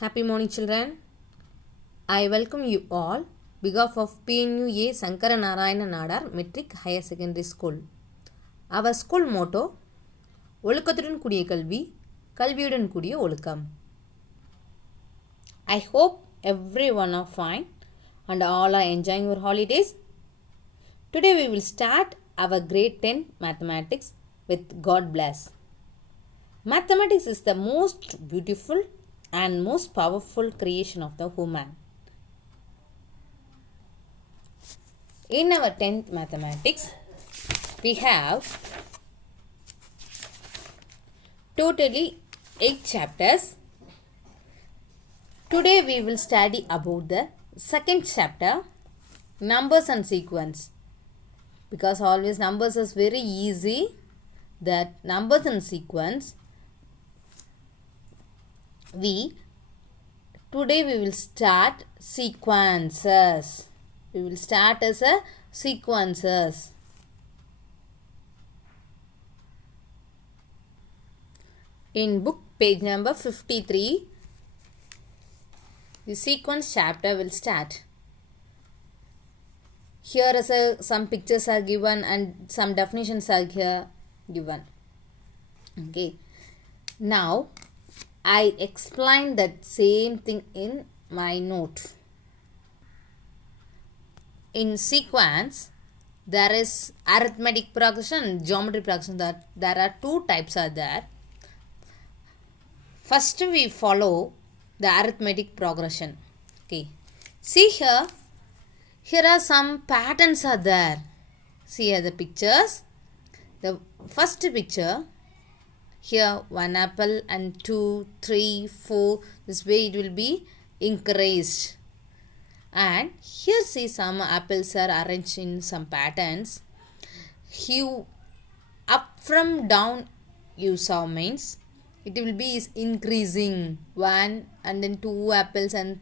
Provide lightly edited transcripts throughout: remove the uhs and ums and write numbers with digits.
Happy morning, children. I welcome you all behalf of PNUA Sankara Narayana Nadar Metric Higher Secondary School. Our school motto ஒழுக்கத்துடன் கூடிய கல்வி கல்வியுடன் கூடிய ஒழுக்கம். I hope everyone are fine and all are enjoying your holidays. Today we will start our grade 10 mathematics with God bless. Mathematics is the most beautiful and most powerful creation of the human. In our 10th mathematics, we have totally 8 chapters. Today we will study about the second chapter, numbers and sequence. Because always numbers is very easy, that numbers and sequence, today we will start sequences. We will start as a sequences. In book page number 53, the sequence chapter will start. Here is some pictures are given and some definitions are here given. Okay. Now, I explain that same thing in my note. In sequence, there is arithmetic progression and geometry progression. There are two types are there. First, we follow the arithmetic progression. Okay. See here. Here are some patterns are there. See here the pictures. The first picture. Here 1 apple and 2, 3, 4. This way it will be increased. And here see some apples are arranged in some patterns. You up from down you saw means it will be is increasing. 1 and then 2 apples and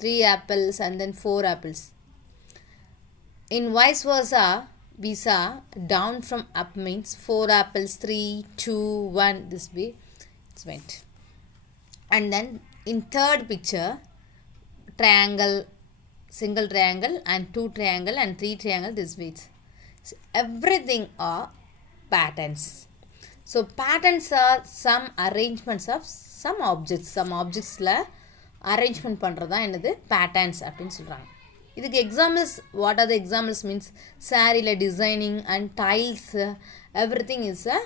3 apples and then 4 apples. In vice versa, we saw down from up means 4 apples, 3, 2, 1. This way it went. And then in third picture, triangle, single triangle and 2 triangle and 3 triangle this way. So everything are patterns. So patterns are some arrangements of some objects. Some objects la arrangement பண்றதா என்னது patterns அப்படினு சொல்றாங்க. இதுக்கு examples, what are the examples means saree la designing and tiles, everything is a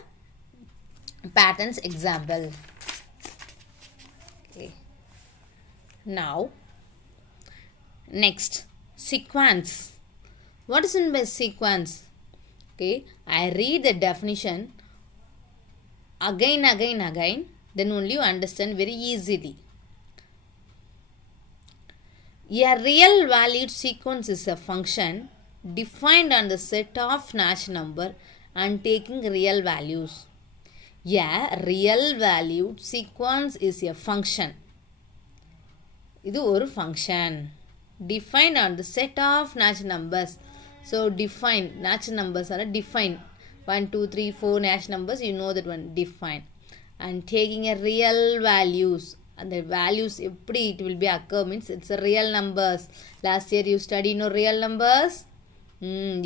patterns example. Okay. Now next, sequence. What is meant by sequence? Okay, I read the definition again, then only you understand very easily. A real valued sequence is a function defined on the set of natural number and taking real values. A real valued sequence is a function. இது ஒரு function defined on the set of natural numbers. So define natural numbers are defined 1 2 3 4 natural numbers, you know that one, define, and taking a real values, and the values எப்படி it will be occur means it's a real numbers. Last year you studied no real numbers.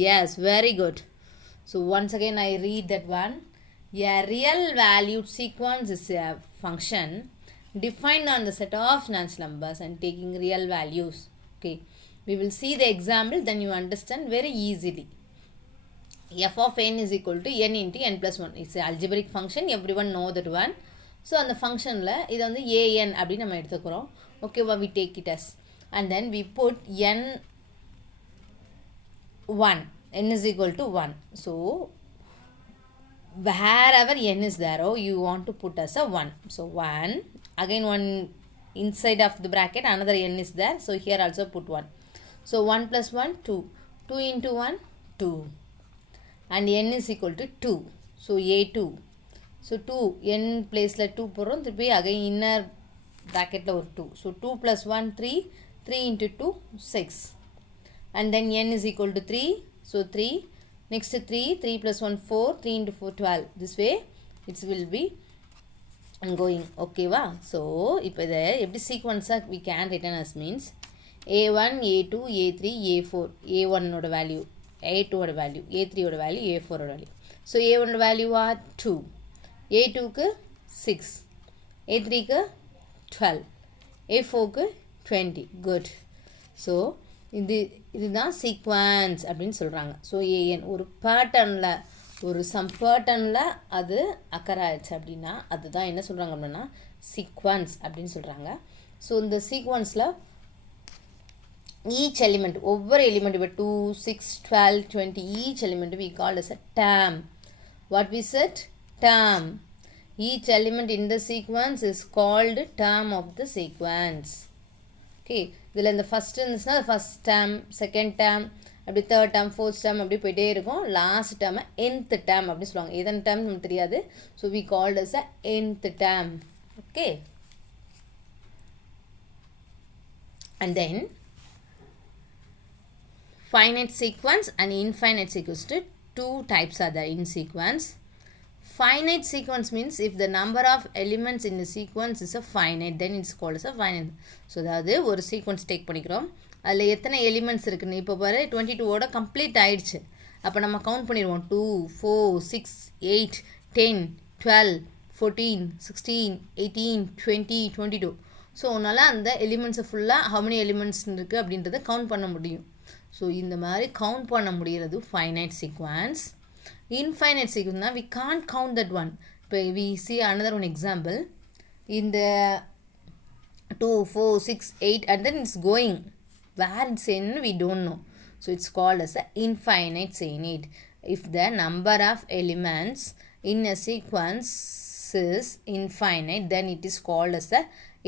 Yes, very good. So once again I read that one. A real valued sequence is a function defined on the set of natural numbers and taking real values. Okay, we will see the example, then you understand very easily. F of n is equal to n into n plus 1. It's an algebraic function, everyone know that one. So அந்த ஃபங்க்ஷனில் இதை வந்து an அப்படின்னு நம்ம எடுத்துக்கிறோம். ஓகேவா, we take it as, and then we put n 1, n is equal to 1. So wherever n is there, you want to put as a 1. So 1, again 1 inside of the bracket, another n is there. So here also put 1. So 1 plus 1, 2. 2 into 1, 2. And n is equal to 2. So a2. So 2, n place la 2 போடுறோம், திருப்பி again inner bracket la ஒரு 2. So 2 plus 1, 3. 3 into 2, 6. And then n is equal to 3. So 3. Next 3. 3 plus 1, 4. 3 into 4, 12. This way it will be going ஓகேவா so இப்போ இதை எப்படி சீக்வன்ஸாக we can written as means a1 a2 a3 a4 a1ஓட value a2ஓட value a3ஓட value a4ஓட value so a1ஓட வேல்யூ ஆர் 2 a2க்கு 6 a3க்கு 12 a4க்கு 20 குட் ஸோ இதுதான் சீக்வன்ஸ் அப்படின்னு சொல்கிறாங்க ஸோ ஏஎன் ஒரு பேட்டர்னில் ஒரு சம் பேட்டர்னில் அது அக்கர் ஆயிடுச்சு அப்படின்னா அதுதான் என்ன சொல்கிறாங்க அப்படின்னா சீக்வன்ஸ் அப்படின்னு சொல்கிறாங்க ஸோ இந்த சீக்வன்ஸில் ஈச் எலிமெண்ட் ஒவ்வொரு எலிமெண்ட் இப்போ 2 6 12 20 each element we called as a term. What we said? Term. Each element in the sequence is called term of the sequence. Okay, இதில் இந்த ஃபஸ்ட் இருந்துச்சுன்னா ஃபஸ்ட் டேர்ம் செகண்ட் டேர்ம் அப்படி third term fourth term அப்படி போயிட்டே இருக்கும் last டேர்மை nth term அப்படின்னு சொல்லுவாங்க எதன் டேர்ம் நமக்கு தெரியாது so we called as a nth term. Okay, and then finite sequence and infinite sequence. Two types are there in sequence. Finite sequence means if the number of elements in the sequence is a finite, then it's called as a finite. So அதாவது ஒரு sequence take பண்ணிக்கிறோம் அதில் எத்தனை elements இருக்குன்னு இப்போ பாரு 22ஓட complete ஆயிடுச்சு அப்போ நம்ம கவுண்ட் பண்ணிடுவோம் 2 4 6 8 10 12 14 16 18 20 22 ஸோ உன்னால் அந்த எலிமெண்ட்ஸை ஃபுல்லாக how many elements இருக்குது அப்படின்றத கவுண்ட் பண்ண முடியும் ஸோ இந்த மாதிரி கவுண்ட் பண்ண முடிகிறது finite sequence infinite sequence now we can't count that one but we see another one example in the 2 4 6 8 and then it's going where it's in we don't know so it's called as a infinite chain if the number of elements in a sequence is infinite then it is called as a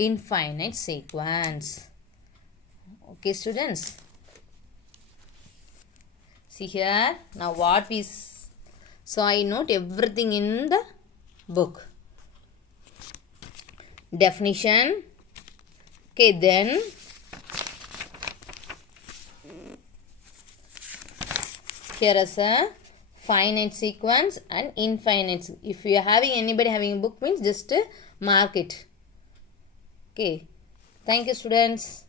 infinite sequence. Okay students, see here now what we so I note everything in the book. Definition. Okay, then here is a finite sequence and infinite. If you are having anybody having a book means just mark it. Okay. Thank you students.